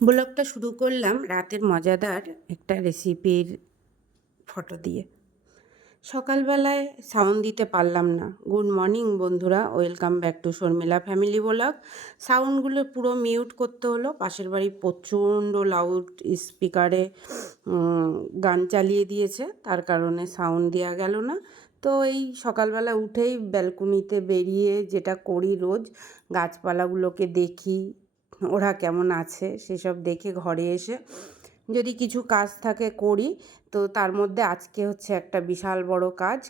ব্লগটা শুরু করলাম রাতের মজাদার একটা রেসিপির ফটো দিয়ে। সকালবেলায় সাউন্ড দিতে পারলাম না। গুড মর্নিং বন্ধুরা। Welcome back to Sharmila family blog সাউন্ডগুলো পুরো মিউট করতে হলো। পাশের বাড়ি প্রচণ্ড লাউড স্পিকারে গান চালিয়ে দিয়েছে। তার কারণে সাউন্ড দেওয়া গেল না। তো এই সকালবেলা উঠেই ব্যালকনিতে বেরিয়ে যেটা করি রোজ, গাছপালাগুলোকে দেখি ওরা কেমন আছে সেসব দেখে ঘরে এসে যদি কিছু কাজ থাকে করি, তো তার মধ্যে আজকে হচ্ছে একটা বিশাল বড় কাজ।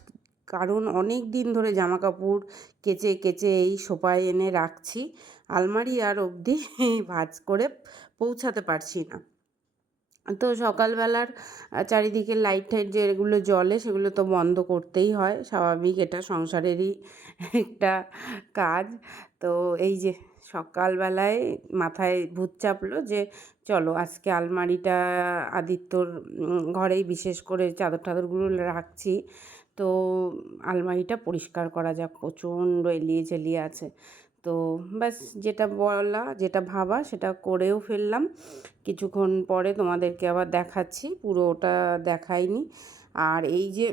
কারণ অনেক দিন ধরে জামা কাপড় কেচে কেচে এই সোপায় এনে রাখছি, আলমারি আর অবধি ভাজ করে পৌঁছাতে পারছি না। তো সকালবেলার চারিদিকে লাইট টাইট যেগুলো জ্বলে সেগুলো তো বন্ধ করতেই হয়, স্বাভাবিক এটা সংসারেরই একটা কাজ। তো এই যে সকালবেলায় মাথায় ভূত চাপলো যে, চলো আজকে আলমারিটা আদিত্যর ঘরেই বিশেষ করে চাদর টাদরগুলো রাখছি। তো আলমারিটা পরিষ্কার করা যাক, প্রচণ্ড এলিয়ে ঝেলিয়ে আছে। তো ব্যাস, যেটা বলা, যেটা ভাবা, সেটা করেও ফেললাম। কিছুক্ষণ পরে তোমাদেরকে আবার দেখাচ্ছি পুরো ওটা দেখাইনি। আর এই যে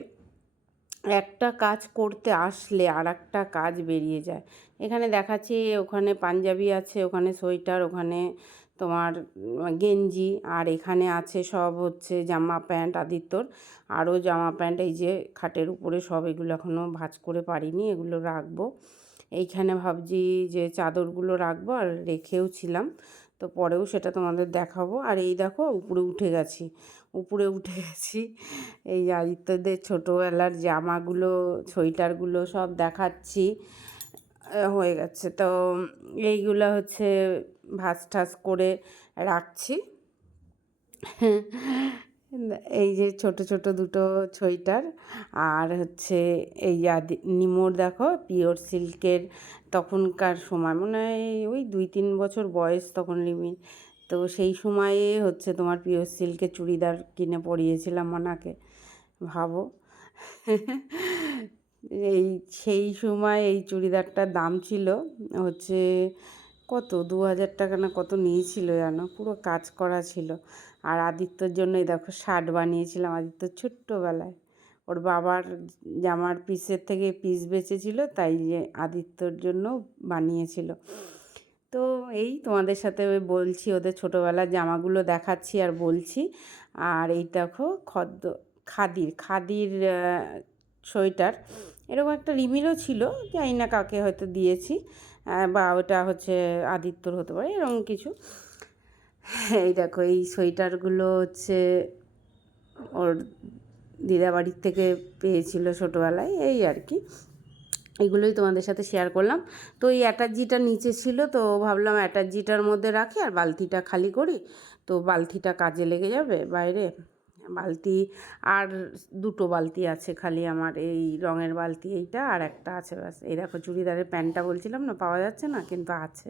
একটা কাজ করতে আসলে আর একটা কাজ বেরিয়ে যায়। এখানে দেখাচ্ছি ওখানে পাঞ্জাবি আছে, ওখানে সোয়েটার, ওখানে তোমার গেঞ্জি, আর এখানে আছে সব হচ্ছে জামা প্যান্ট আদিত্যর। আরও জামা প্যান্ট এই যে খাটের উপরে সব এগুলো এখনও ভাজ করে পারিনি, এগুলো রাখব। এইখানে ভাবছি যে চাদরগুলো রাখব আর রেখেও ছিলাম। তো পরেও সেটা তোমাদের দেখাবো। আর এই দেখো উপরে উঠে গেছি। উপরে উঠে গেছি। এই আদিত্যদের ছোটোবেলার জামাগুলো, সোয়েটারগুলো সব দেখাচ্ছি। হয়ে গেছে। তো এইগুলো হচ্ছে ভাস ঠাস করে রাখছি। এই যে ছোট ছোট দুটো সোয়েটার। আর হচ্ছে এই আদি, নিমোর দেখো, পিওর সিল্কের তখনকার সময়। মনে হয় ওই দুই তিন বছর বয়স তখন লিমিট তো সেই সময়ে হচ্ছে তোমার পিওর সিল্কের চুড়িদার কিনে পরিয়েছিলাম ওনাকে ভাবো। এই সেই সময় এই চুড়িদারটার দাম ছিল হচ্ছে কত? দু হাজার টাকা না কত নিয়েছিল জানো পুরো কাজ করা ছিল। আর আদিত্যর জন্যই দেখো শার্ট বানিয়েছিলাম আদিত্যর ছোট্টবেলায়। ওর বাবার জামার পিসের থেকে পিস বেঁচেছিল, তাই যে আদিত্যর জন্য বানিয়েছিল। তো এই তোমাদের সাথে বলছি, ওদের ছোটোবেলার জামাগুলো দেখাচ্ছি আর বলছি। আর এই দেখো খদ্দ, খাদির খাদির সোয়েটার। এরকম একটা রিমিলও ছিল, জানি না কাকে হয়তো দিয়েছি বা ওটা হচ্ছে আদিত্যর হতে পারে, এরকম কিছু। এই দেখো এই সোয়েটারগুলো হচ্ছে ওর দিদাবাড়ির থেকে পেয়েছিল ছোটোবেলায়, এই আর কি। এগুলোই তোমাদের সাথে শেয়ার করলাম। তো এই অ্যাটার্জিটা নিচে ছিল, তো ভাবলাম অ্যাটার্জিটার মধ্যে রাখি আর বালতিটা খালি করি। তো বালতিটা কাজে লেগে যাবে বাইরে। বালতি আর দুটো বালতি আছে খালি আমার, এই রঙের বালতি এইটা আর একটা আছে ব্যাস। এই দেখো চুড়িদারের প্যান্টটা বলছিলাম না, পাওয়া যাচ্ছে না কিন্তু আছে।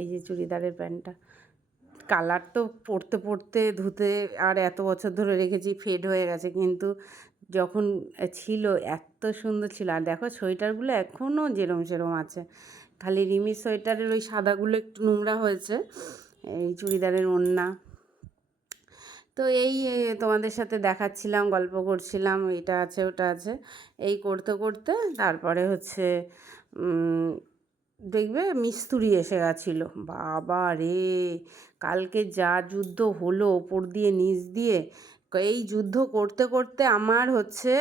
এই যে চুড়িদারের প্যান্টটা। কালার তো পড়তে পড়তে ধুতে আর এত বছর ধরে রেখেছি ফেড হয়ে গেছে কিন্তু যখন ছিল, এত সুন্দর ছিল। আর দেখো সোয়েটারগুলো এখনও যেরম সেরম আছে। খালি রিমি সোয়েটারের ওই সাদাগুলো একটু নোংরা হয়েছে, এই চুড়িদারের ওড়না। তো এই তোমাদের সাথে দেখাচ্ছিলাম, গল্প করছিলাম, এটা আছে, ওটা আছে। এই করতে করতে তারপরে হচ্ছে দেখবে মিস্তুরি এসে গেছিল। বাবা রে, কালকে যা যুদ্ধ হলো ওপর দিয়ে, নিচ দিয়ে এই যুদ্ধ করতে করতে আমার হচ্ছে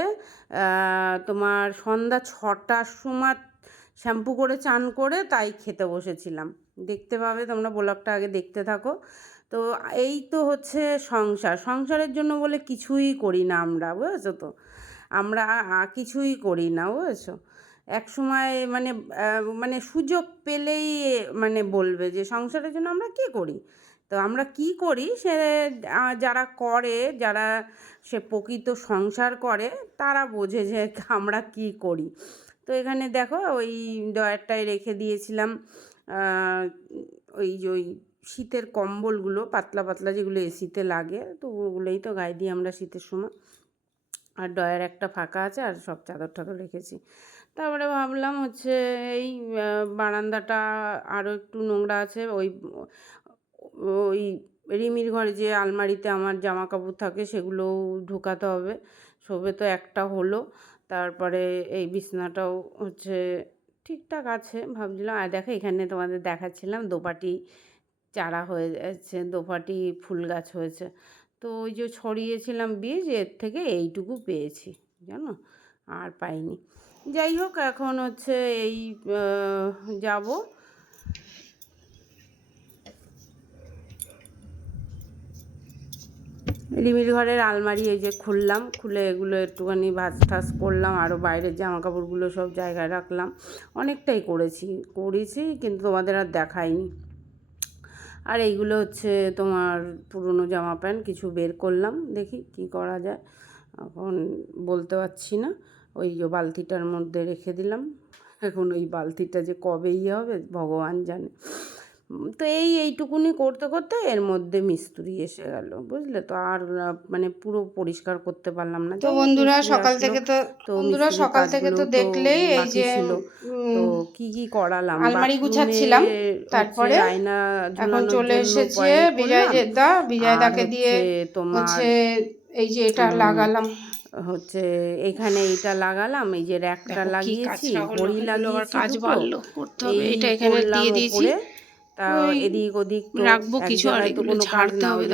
তোমার সন্ধ্যা ছটার সময় শ্যাম্পু করে চান করে তাই খেতে বসেছিলাম। দেখতে পাবে তোমরা ব্লগটা আগে দেখতে থাকো। তো এই তো হচ্ছে সংসার। সংসারের জন্য বলে কিছুই করি না আমরা, বুঝেছ তো? আমরা কিছুই করি না, বুঝেছ? এক সময় মানে মানে সুযোগ পেলেই মানে বলবে যে সংসারের জন্য আমরা কী করি? তো আমরা কি করি? সে যারা করে, যারা সে প্রকৃত সংসার করে, তারা বোঝে যে আমরা কি করি। তো এখানে দেখো, ওই ডয়ারটায় রেখে দিয়েছিলাম ওই যে ওই শীতের কম্বলগুলো, পাতলা পাতলা যেগুলো এসিতে লাগে, তো ওগুলোই তো গায়ে দিই আমরা শীতের সময়। আর ডয়ার একটা ফাঁকা আছে, আর সব চাদর টাদর রেখেছি। তারপরে ভাবলাম হচ্ছে এই বারান্দাটা আরও একটু নোংরা আছে, ওই ওই রিমির ঘরে যে আলমারিতে আমার জামা কাপড় থাকে সেগুলোও ঢোকাতে হবে। সবে তো একটা হলো, তারপরে এই বিছনাটাও হচ্ছে ঠিকঠাক আছে ভাবছিলাম। আর দেখো এখানে তোমাদের দেখাচ্ছিলাম দোপাটি চারা হয়ে যাচ্ছে দোপাটি ফুল গাছ হয়েছে। তো ওই যে ছড়িয়েছিলাম বীজ, এর থেকে এইটুকু পেয়েছি, জানো? আর পাইনি। যাই হোক, এখন হচ্ছে এই যাব। রিমির ঘরের আলমারি এই যে খুললাম, খুলে এগুলো একটুখানি ভাজ টাজ করলাম আরও বাইরের জামা কাপড়গুলো সব জায়গায় রাখলাম। অনেকটাই করেছি করেছি কিন্তু তোমাদের আর দেখাইনি। আর এইগুলো হচ্ছে তোমার পুরনো জামা প্যান্ট, কিছু বের করলাম, দেখি কি করা যায়। এখন বলতে পারছি না, ওই যে বালতিটার মধ্যে রেখে দিলাম। এখন ওই বালতিটা যে কবে ইয়ে হবে, ভগবান জানে। তো এই এইটুকুনি করতে করতে এর মধ্যে মিস্ত্রি এসে গেল বুঝলে তো আর মানে পুরো পরিষ্কার করতে পারলাম না তো বন্ধুরা সকাল থেকে তো তো বন্ধুরা সকাল থেকে তো দেখলেই এই যে তো কি কি করালাম আলমারি গুছাচ্ছিলাম, তারপরে আয়না এখন চলে এসেছে বিজয় করলাম। দা বিজয় দাকে দিয়ে তোমার হচ্ছে এই যে এটা লাগালাম হচ্ছে এখানে এইটা লাগালাম এই যে র্যাকটা লাগিয়েছি ঘড়ি লাগিয়েছি কাজ। বাড়লো করতে হবে এটা এখানে দিয়ে দিয়েছি। তা এদিক ওদিক রাখব কিছু আর এগুলো কাজ হবে,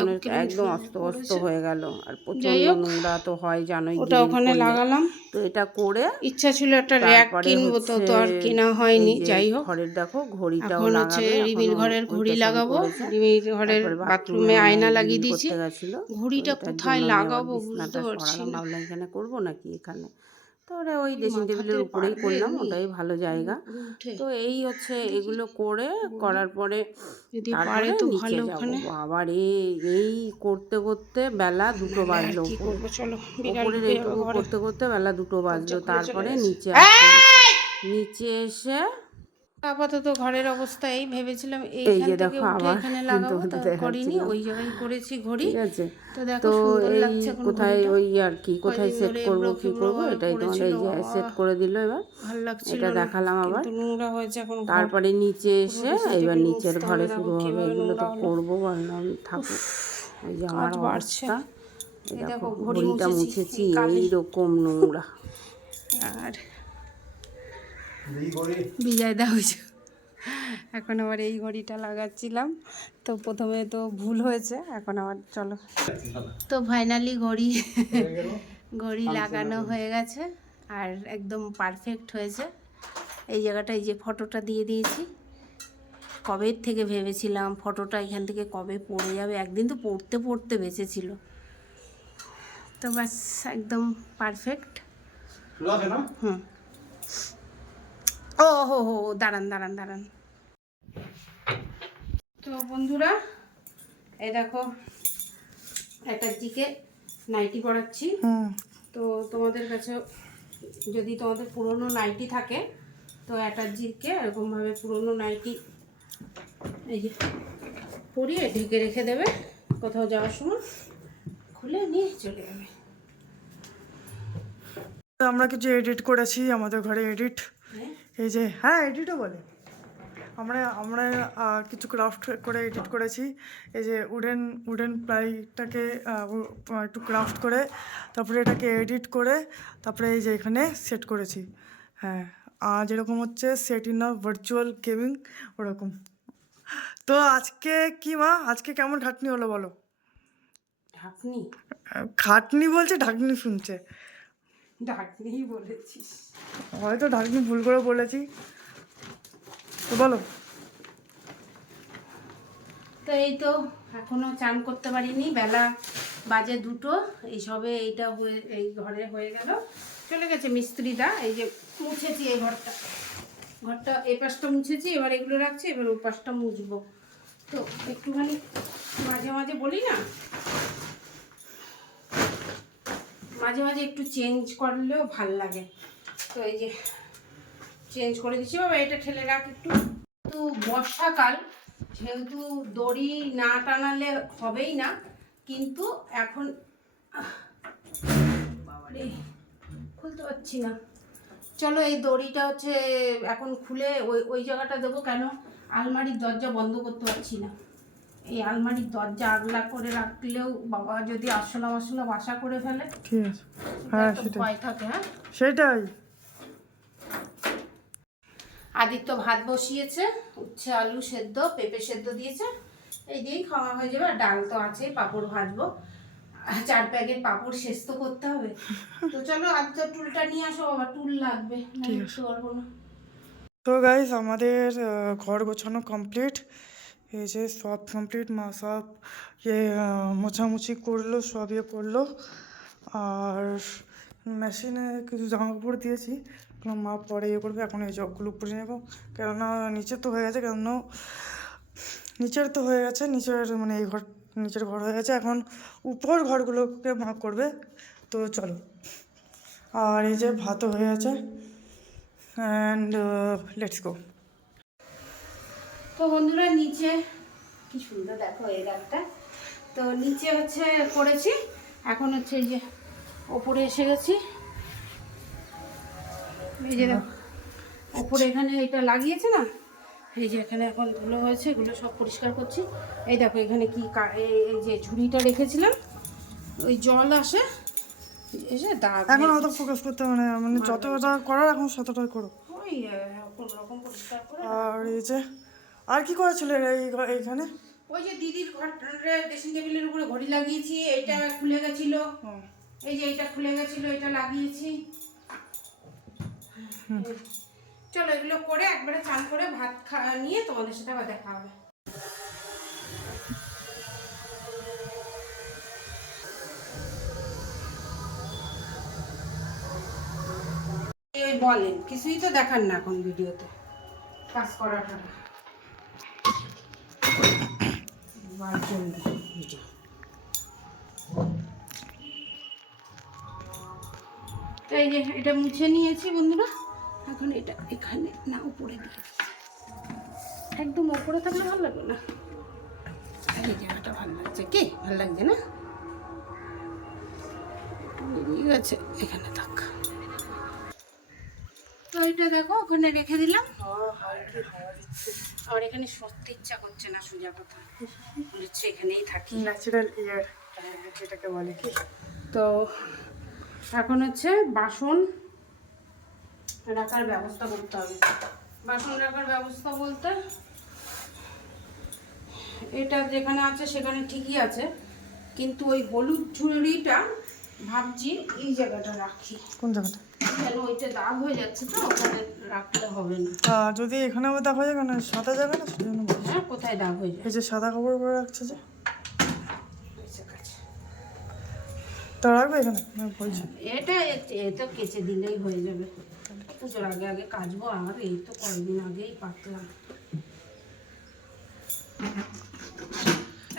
একদম অস্ত অস্ত হয়ে গেল। আর প্রচণ্ড নোংরা তো হয় জানোই ওটা ওখানে লাগালাম। তো এটা করে ইচ্ছা ছিল একটা র্যাক কিনবো তো তো আর কেনা হয়নি যাই হোক। ঘরের দেখো ঘড়িটাও এখন হচ্ছে লাগাবে রিমির ঘরের ঘড়ি লাগাবো। রিমির ঘরের বাথরুমে আয়না লাগিয়ে দিয়েছি। ঘড়িটা কোথায় লাগাবো বুঝতে পারছি। না। এখানে করব নাকি এখানে? তো ওরা ওই ড্রেসিং টেবিলের উপরেই করলাম ওটাই ভালো জায়গা। তো এই হচ্ছে এগুলো করে করার পরে তারপরে তো নিচে ভালো যাব। ওখানে। আবার এই এই করতে করতে বেলা দুটো বাজলো উপরের এইটুকু করতে করতে বেলা দুটো বাজলো তারপরে নিচে আসলাম। নিচে এসে আপাতত ঘরের অবস্থা এই ভেবেছিলাম এই এইখান যে থেকে দেখো উঠে এখানে লাগাবো তা করিনি ওই জায়গায় করেছি ঘড়ি। ঠিক আছে। তো দেখো সুন্দর লাগছে কোথায় ওই আর কি কোথায় সেট করব কি করব এটাই তোমাদের এই যে সেট করে দিল এবার। ভালো লাগছিল এটা দেখালাম আবার। কিন্তু নোংরা হয়েছে এখন তারপরে নিচে এসে এবার নিচের ঘরে শুরু হবে এগুলো তো। করব বললাম থাকুক। এই যে আমার অবস্থা। দেখো দেখো, ঘড়ি ঘড়িটা মুছেছি। এইরকম নোংরা। আর বিজয় দা হয়েছে এখন আবার এই ঘড়িটা লাগাচ্ছিলাম। তো প্রথমে তো ভুল হয়েছে এখন আবার চলো। তো ফাইনালি ঘড়ি ঘড়ি লাগানো হয়ে গেছে আর একদম পারফেক্ট হয়েছে। এই জায়গাটায় যে ফটোটা দিয়ে দিয়েছি। কবে থেকে ভেবেছিলাম ফটোটা এখান থেকে কবে পড়ে যাবে? একদিন তো পড়তে পড়তে বেঁচেছিল। তো ব্যাস একদম পারফেক্ট হুম। ও হো হো দাঁড়ান দাঁড়ান দাঁড়ান। তো বন্ধুরা এই দেখো একটা জিকে নাইটি পরাচ্ছি। তো তোমাদের কাছে যদি তোমাদের পুরনো নাইটি থাকে তো অ্যাটার্জিকে এরকমভাবে পুরনো নাইটি এই যে পরিয়ে ঢেকে রেখে দেবে কোথাও যাওয়ার সময়। খুলে নিয়ে চলে যাবে। তো আমরা কিছু এডিট করেছি আমাদের ঘরে এডিট এই যে হ্যাঁ এডিটও বলে। আমরা আমরা কিছু ক্রাফট করে এডিট করেছি। এই যে উডেন উডেন প্লাইটাকে একটু ক্রাফট করে তারপরে এটাকে এডিট করে তারপরে এই যে এখানে সেট করেছি। হ্যাঁ আর যেরকম হচ্ছে set in a virtual gaming ওরকম। তো আজকে কি মা? আজকে কেমন খাটনি হলো বলো? ঢাকনি? খাটনি বলছে ঢাকনি শুনছে। ঢাকনিই বলেছিস। হয়তো ঢাকনি ভুল করে বলেছি। তো বলো। তো এই তো এখনও চান করতে পারিনি। বেলা বাজে দুটো। এই সবে এইটা হয়ে এই ঘরে হয়ে গেল। চলে গেছে মিস্ত্রিটা। এই যে মুছেছি এই ঘরটা। ঘরটা এই পাশটা মুছেছি এবার এগুলো রাখছি এবার ওই পাশটা মুছবো। তো একটুখানি মাঝে মাঝে বলি না? মাঝে মাঝে একটু চেঞ্জ করলেও ভালো লাগে। তো এই যে চেঞ্জ করে দিচ্ছি। বাবা, এটা ঠেলে রাখ একটু। তো বর্ষাকাল, যেহেতু দড়ি না টানালে হবেই না, কিন্তু এখন বাবারে, খুলতে পারছি না। চলো এই দড়িটা হচ্ছে এখন খুলে ওই ওই জায়গাটা দেবো কেন? আলমারির দরজা বন্ধ করতে পারছি না। এই আলমারির দরজা আগলা করে রাখলেও বাবা যদি আসলা মশলা বাসা করে ফেলে ঠিক আছে। হ্যাঁ সেটাই। ভয় থাকে হ্যাঁ? সেটাই। আদিত্য ভাত বসিয়েছে উচ্ছে আলু সেদ্ধ পেঁপে সেদ্ধ দিয়েছে। এই দিয়েই খাওয়া হয়ে যাবে আর ডাল তো আছে পাঁপড় ভাজবো। চার প্যাকেট পাঁপড় শেষ তো করতে হবে। তো চলো আদিত্য টুলটা নিয়ে আসো বাবা টুল লাগবে না পারব না। তো গাইজ আমাদের ঘর গোছানো কমপ্লিট এই যে সব কমপ্লিট মা, সব ইয়ে মোছামুছি করল, সব ইয়ে করল। আর মেশিনে কিছু জামা কাপড় দিয়েছি মা, পরে ইয়ে করবে, এখন এই জবগুলো উপরে নেব। কেননা নিচে তো হয়ে গেছে কেন নিচের তো হয়ে গেছে, নিচের মানে এই ঘর, নিচের ঘর হয়ে গেছে। এখন উপর ঘরগুলোকে মা করবে। তো চলো। আর এই যে ভাতও হয়ে গেছে। অ্যান্ড লেটস গো তো বন্ধুরা নিচে কি সুন্দর দেখো এই রাতটা তো নিচে হচ্ছে করেছি এখন হচ্ছে এই যে ওপরে এসে গেছি। এই যে দেখো ওপরে এখানে এটা লাগিয়েছে না? এই যে এখানে এখন ধুলো হয়েছে এগুলো সব পরিষ্কার করছি। এই দেখো এখানে কি এই যে ঝুড়িটা রেখেছিলাম ওই জল আসে এসে দাগ এখন অত ফোকাস করতে মানে মানে যতটা করার এখন ততটাই করো। ওই রকম পরিষ্কার করে আর এই যে আর কি করেছিল এই এইখানে? ওই যে দিদির ঘর ড্রেসিং টেবিলের উপরে ঘড়ি লাগিয়েছি এইটা খুলে গেছিল। এই যে এটা খুলে গেছিল এটা লাগিয়েছি। চলো এগুলো করে একবারে চান করে ভাত নিয়ে তোমাদের সাথে আবার দেখা হবে। বলেন কিছুই তো দেখান না এখন ভিডিওতে। কাজ করাটা চলবে তো এই যে, এটা মুছে নিয়েছি বন্ধুরা। এখন এটা এখানে, না, উপরে দিয়ে একদম উপরে থাকলে ভালো লাগবে না। এই জায়গাটা ভালো লাগছে কি? ভালো লাগছে না? বেরিয়ে গেছে। এখানে থাক। তো এটা দেখো, ওখানে রেখে দিলাম। আর এখানে সত্যি ইচ্ছা করছে না সোজা কথা। হচ্ছে এখানেই থাকি। ন্যাচারাল ইয়ার যেটাকে বলে। কি? তো এখন হচ্ছে বাসন রাখার ব্যবস্থা করতে হবে। বাসন রাখার ব্যবস্থা বলতে এটা যেখানে আছে সেখানে ঠিকই আছে। কিন্তু ওই হলুদ ঝুড়িটা ভাবছি এই জায়গাটা রাখি। কোন জায়গাটা? কেন ওইটা দাগ হয়ে যাচ্ছে তো ওখানে রাখলে হবে না। যদি এখানে আবার দেখা যায় কেন সাদা যাবে না। হ্যাঁ কোথায় দাগ হয়ে যায়? এই যে সাদা কাপড় পরে রাখছে যে। আচ্ছা। তা রাখবে এখানে? বলছি। এটা কেচে দিলেই হয়ে যাবে। পুজোর আগে আগে কাচবো আর এই তো কয়েকদিন আগেই পাতলাম।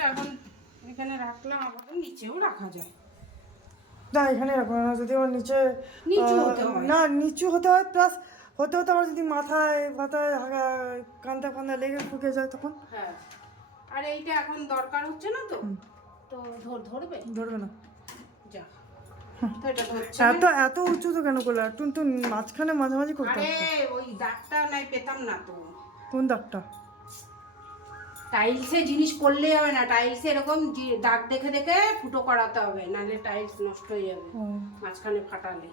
এখন এখানে রাখলাম আবার নিচেও রাখা যায়। না এখানে রাখব না যদি আমার নিচে। না নিচু হতে হয় প্লাস হতে হতে আমার যদি মাথায় মাথায় কান্দা ফান্দা লেগে ফুকে যায় তখন। হ্যাঁ। আর এইটা এখন দরকার হচ্ছে না তো? তো ধর ধরবে? ধরবে না। যা। তো এত এত উঁচু তো কেন করলে? একটু তো মাঝখানে মাঝামাঝি করতে আরে ওই দাগটা নাই পেতাম না তো। কোন দাগটা? টাইলসে জিনিস করলেই হবে না। টাইলসে এরকম দাগ দেখে দেখে ফুটো করাতে হবে নাহলে টাইলস নষ্ট হয়ে যাবে মাঝখানে ফাটালে।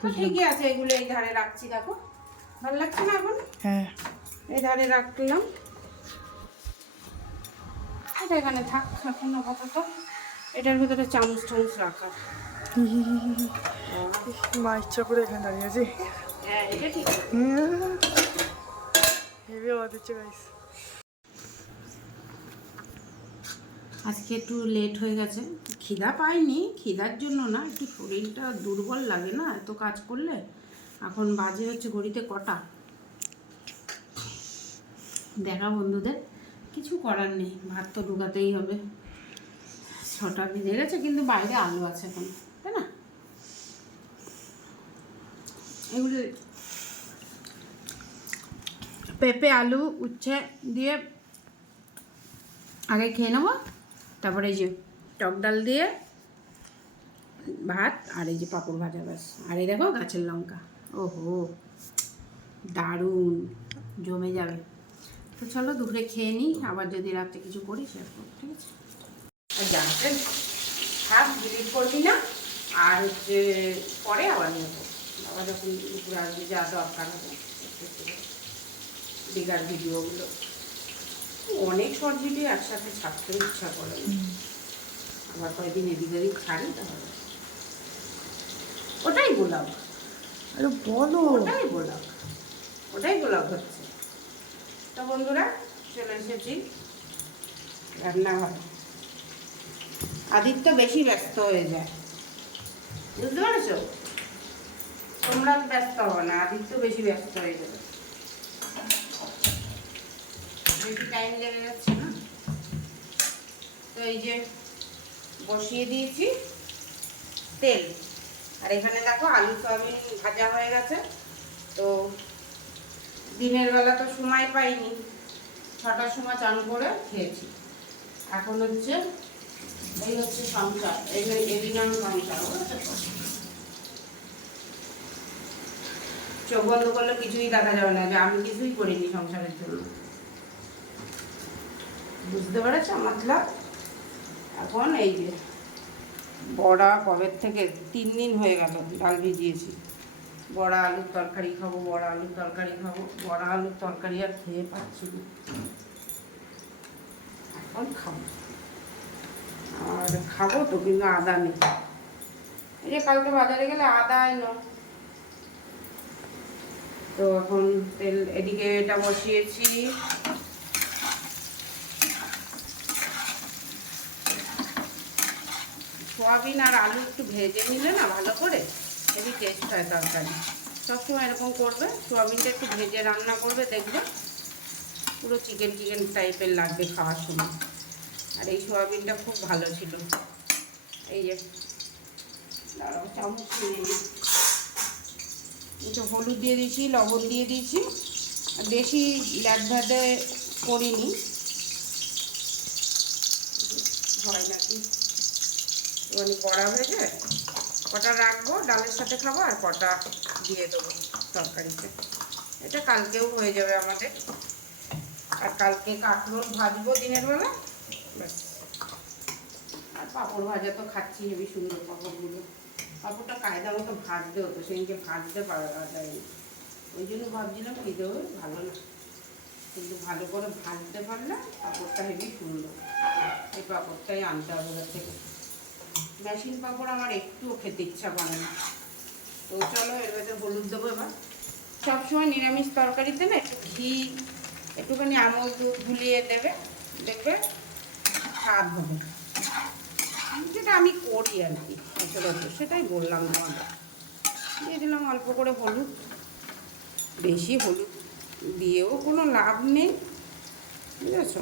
তো ঠিকই আছে এগুলো এই ধারে রাখছি দেখো। ভালো লাগছে না এখন? হ্যাঁ। এই ধারে রাখলাম। এটা এখানে থাক এখন আপাতত। এটার ভিতরে চামচ টামচ রাখার মা ইচ্ছা করে এখানে দাঁড়িয়ে আছি। হ্যাঁ এটা ঠিক। হেভি আওয়াজ দিচ্ছে গাইস আজকে একটু লেট হয়ে গেছে। খিদা পাইনি, খিদার জন্য না, একটু শরীরটা দুর্বল লাগে না, এত কাজ করলে। এখন বাজে হচ্ছে ঘড়িতে কটা। দেখা বন্ধুদের, কিছু করার নেই, ভাত তো ঢুকাতেই হবে। ছটা বেজে গেছে, কিন্তু বাইরে আলো আছে এখন, তাই না? এগুলো পেঁপে, আলু, উচ্ছে দিয়ে আগে খেয়ে নেব। তারপরে এই যে টক ডাল দিয়ে ভাত আর এই যে পাঁপড় ভাজা, ব্যাস। আর এই দেখো গাছের লঙ্কা। ওহো, দারুণ, জমে যাবে। তো চলো দুপুরে খেয়ে নিই, আবার যদি রাত্রে কিছু করি শেয়ার করব, ঠিক আছে? আর জানতেন ডিলিট করবি না। আর হচ্ছে পরে আবার নেব আবার যখন দুপুরে আসবে, যা দরকার হবে। দীঘার ভিডিওগুলো অনেক ভিডিও একসাথে ছাড়তেও ইচ্ছা করে। আবার কয়েকদিন এদিক ওদিক ছাড়ি তাহলে। ওটাই গোলাপ। আরে বলো। ওটাই গোলাপ। ওটাই গোলাপ হচ্ছে। তো বন্ধুরা চলে এসেছি। রান্নাঘর। আদিত্য বেশি ব্যস্ত হয়ে যায়। বুঝতে পারছ? তোমরা ব্যস্ত হবে না আদিত্য বেশি ব্যস্ত হয়ে যাবে। বেশি টাইম লেগে যাচ্ছে না? তো এই যে বসিয়ে দিয়েছি তেল। আর এখানে দেখো আলু, সয়াবিন ভাজা হয়ে গেছে। তো দিনের বেলা তো সময় পাইনি। ছটার সময় চান করে খেয়েছি। এখন হচ্ছে, এই হচ্ছে সংসার। এই এদিন আমি সংসার চোখ বন্ধ করলে কিছুই দেখা যাবে না। যে আমি কিছুই করিনি সংসারের জন্য। বুঝতে পেরেছ? মতলব এখন এই যে বড়া কবের থেকে? তিন দিন হয়ে গেল, ডাল ভিজিয়েছি। বড়া আলুর তরকারি খাব, বড়া আলুর তরকারি খাব। বড়া আলুর তরকারি আর খেয়ে পাচ্ছি না। এখন খাব। আর খাব তো, কিন্তু আদা নেই। এই যে কালকে বাজারে গেলে আদা এনো। তো এখন তেল এদিকে এটা বসিয়েছি। সোয়াবিন আর আলু একটু ভেজে নিলে না ভালো করে? হেভি টেস্ট হয় তরকারি। সবসময় এরকম করবে, সোয়াবিনটা একটু ভেজে রান্না করবে, দেখবে পুরো চিকেন চিকেন টাইপের লাগবে খাওয়ার সময়। আর এই সোয়াবিনটা খুব ভালো ছিল। এই যে একটু হলুদ দিয়ে দিয়েছি, লবণ দিয়ে দিয়েছি। বেশি ল্যাট ভাতে করিনি। হয় নাকি একটুখানি কড়া হয়ে যায় কটা রাখব, ডালের সাথে খাব আর কটা দিয়ে দেবো তরকারিতে। এটা কালকেও হয়ে যাবে আমাদের। আর কালকে কাঁকরোল ভাজবো দিনের বেলা। ব্যাস। আর পাঁপড় ভাজা তো খাচ্ছি, হেবি সুন্দর পাঁপড়গুলো। পাঁপড়টা কায়দা মতো ভাজতে হতো, সেদিনকে ভাজতে পারা যায়নি। ওই জন্য ভাবছিলাম কি দেবো ভালো না। কিন্তু ভালো করে ভাজতে পারলে পাঁপড়টা হেবি সুন্দর। এই পাঁপড়টাই আনতে হবে থেকে। মেশিন পাঁপড় আমার একটুও খেতে ইচ্ছা করে না। তো চলো এর ভেতরে হলুদ দেবো এবার। সবসময় নিরামিষ তরকারিতে না একটু ঘি, একটুখানি আমল দুধ গুলিয়ে দেবে, দেখবে স্বাদ হবে। যেটা আমি করি আর কি সেটাই বললাম তোমাদের। দিয়ে দিলাম অল্প করে হলুদ, বেশি হলুদ দিয়েও কোনো লাভ নেই, বুঝেছ?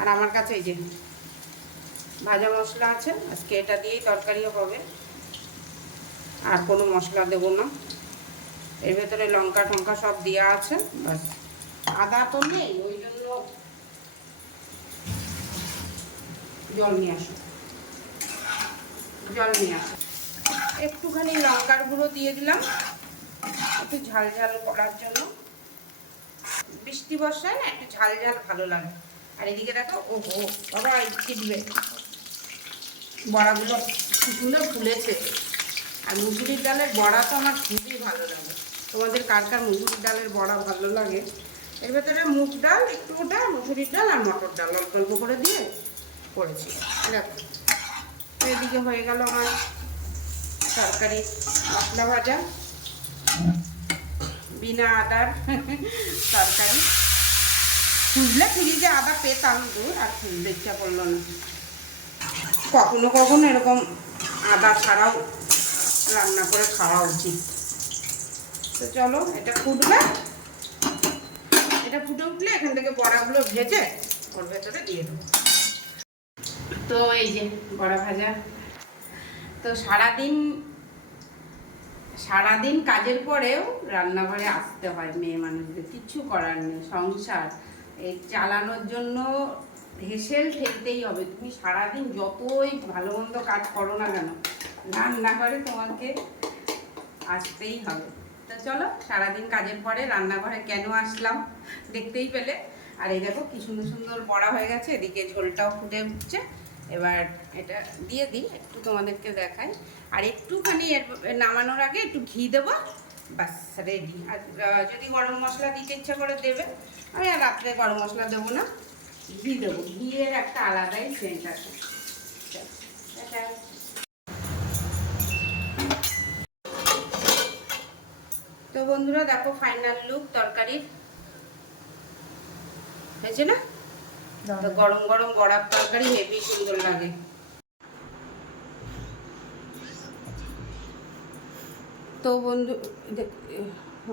আর আমার কাছে এই যে ভাজা মশলা আছে, আজকে এটা দিয়েই তরকারিও হবে। আর কোনো মশলা দেবো না। এর ভেতরে লঙ্কা টঙ্কা সব দেওয়া আছে বাস আদা তো নেই, ওই জন্য জল নিয়ে আসো। জল নিয়ে আসো। একটুখানি লঙ্কার গুঁড়ো দিয়ে দিলাম, একটু ঝাল ঝাল করার জন্য। বৃষ্টি বর্ষায় না একটু ঝাল ঝাল ভালো লাগে। আর এদিকে দেখো ও বাবা চিটবে বড়াগুলো সুন্দর ফুলেছে। আর মুসুরির ডালের বড়া তো আমার খুবই ভালো লাগে। তোমাদের কার কার মুসুরির ডালের বড়া ভালো লাগে? এর ভেতরে মুগ ডাল, একটু ওটা মুসুরির ডাল আর মটর ডাল অল্প অল্প করে দিয়ে করেছি। দেখো, এদিকে হয়ে গেল আমার তরকারি, মশলা ভাজা, বিনা আদার তরকারি। খুঁজলে ফ্রিজে আদা পেতাম দূর আর খুঁজতে ইচ্ছা করল না। কখনো কখনো এরকম আদা ছাড়াও রান্না করে খাওয়া উচিত। তো চলো, এটা ফুটবে। এটা ফুটে উঠলে এখান থেকে বড়াগুলো ভেজে ওর ভেতরে দিয়ে দেবো। তো এই যে বড়া ভাজা। তো সারাদিন সারাদিন কাজের পরেও রান্নাঘরে আসতে হয় মেয়ে মানুষদের। কিচ্ছু করার নেই, সংসার। এই চালানোর জন্য হেসেল ঠেলতেই হবে। তুমি সারাদিন যতই ভালো মন্দ কাজ করো না কেন, রান্নাঘরে তোমাকে আসতেই হবে। তো চলো, সারাদিন কাজের পরে রান্নাঘরে কেন আসলাম দেখতেই পেলে। আর এই দেখো কি সুন্দর সুন্দর বড়া হয়ে গেছে, এদিকে ঝোলটাও ফুটে উঠছে। এবার এটা দিয়ে দিই, একটু তোমাদেরকে দেখাই। আর একটুখানি এর নামানোর আগে একটু ঘি দেবো বাস রেডি আর যদি গরম মশলা দিতে ইচ্ছা করে দেবে, আমি আর রাত্রে গরম মশলা দেবো না। ঘি দেবো। ঘিয়ের একটা আলাদাই সেন্ট আছে। তো বন্ধুরা দেখো ফাইনাল লুক তরকারির হয়েছে না? তো গরম গরম বড়ার তরকারি হেভি সুন্দর লাগে। তো বন্ধু দেখ,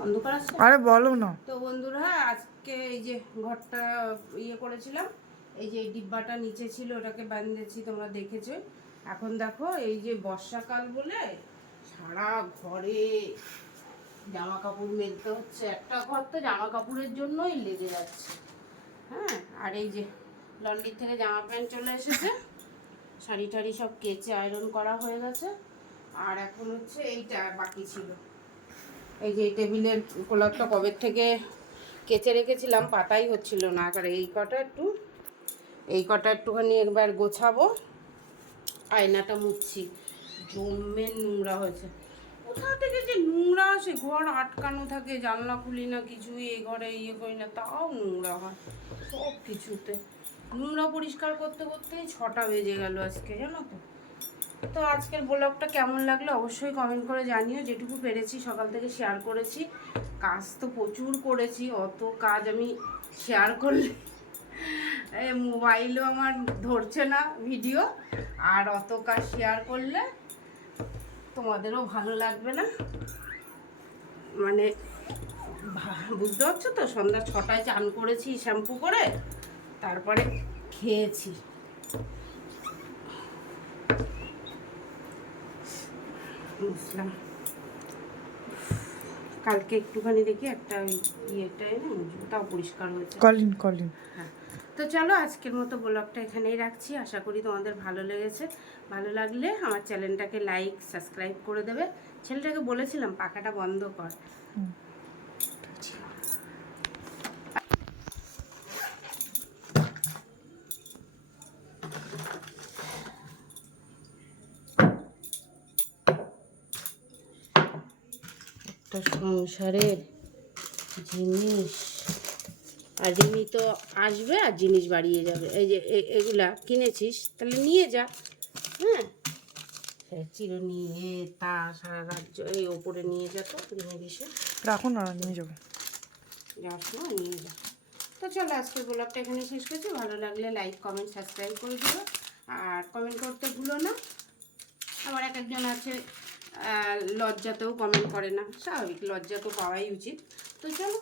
অন্ধকার আসছে আরে বলো না। তো বন্ধুরা আজকে এই যে ঘরটা ইয়ে করেছিলাম এই যে এই ডিব্বাটা নিচে ছিল ওটাকে বাঁধেছি তোমরা দেখেছ। এখন দেখো এই যে বর্ষাকাল বলে সারা ঘরে জামা কাপড় মেলতে হচ্ছে। একটা ঘর তো জামা কাপড়ের জন্যই লেগে যাচ্ছে। হ্যাঁ আর এই যে লন্ড্রির থেকে জামা প্যান্ট চলে এসেছে। শাড়ি টাড়ি সব কেচে আয়রন করা হয়ে গেছে। আর এখন হচ্ছে এইটা বাকি ছিল। এই যে টেবিলের কোলারটা কবে থেকে কেচে রেখেছিলাম পাতাই হচ্ছিল না। করে এই কটা একটু, এই কটা একটুখানি একবার গোছাবো। আয়নাটা মুছছি। জমে নোংরা হয়েছে। কোথা থেকে যে নোংরা আসে? ঘর আটকানো থাকে, জানলা খুলি না কিছুই এই ঘরে ইয়ে করি না, তাও নোংরা হয়। সব কিছুতে নোংরা পরিষ্কার করতে করতেই ছটা বেজে গেল আজকে, জানো তো? তো আজকের ব্লগটা কেমন লাগল অবশ্যই কমেন্ট করে জানিও। যেটুকু পেরেছি সকাল থেকে শেয়ার করেছি। কাজ তো প্রচুর করেছি, অত কাজ আমি শেয়ার করলে মোবাইলও আমার ধরছে না ভিডিও আর অত কাজ শেয়ার করলে তোমাদেরও ভালো লাগবে না। মানে বুঝতে পারছ তো? সন্ধ্যা ছটায় চান করেছি শ্যাম্পু করে, তারপরে খেয়েছি। বুঝলাম। কালকে একটুখানি দেখি একটা ওই ইয়েটা তাও পরিষ্কার হয়েছে। Colin Colin. হ্যাঁ। তো চলো আজকের মতো ব্লগটা এখানেই রাখছি। আশা করি তোমাদের ভালো লেগেছে। ভালো লাগলে আমার চ্যানেলটাকে লাইক সাবস্ক্রাইব করে দেবে। ছেলেটাকে বলেছিলাম পাখাটা বন্ধ কর। একটা সংসারের জিনিস। আর রিমি তো আসবে আর জিনিস বাড়িয়ে যাবে। এই যে এগুলা কিনেছিস তাহলে নিয়ে যা। হ্যাঁ? চিরুনি এ তা সারা রাজ্য এই ওপরে নিয়ে যা তো রিমি দিশে। রাখো না নিয়ে যাব। নিয়ে যা। তো চলো আজকের ব্লগটা এখানে শেষ করছি। ভালো লাগলে লাইক কমেন্ট সাবস্ক্রাইব করে দিও। আর কমেন্ট করতে ভুলো না। আবার এক একজন আছে লজ্জাতেও কমেন্ট করে না, স্বাভাবিক, লজ্জা তো পাওয়াই উচিত। তো চলো,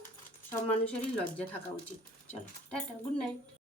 সব মানুষেরই লজ্জা থাকা উচিত। চলো, টাটা গুড নাইট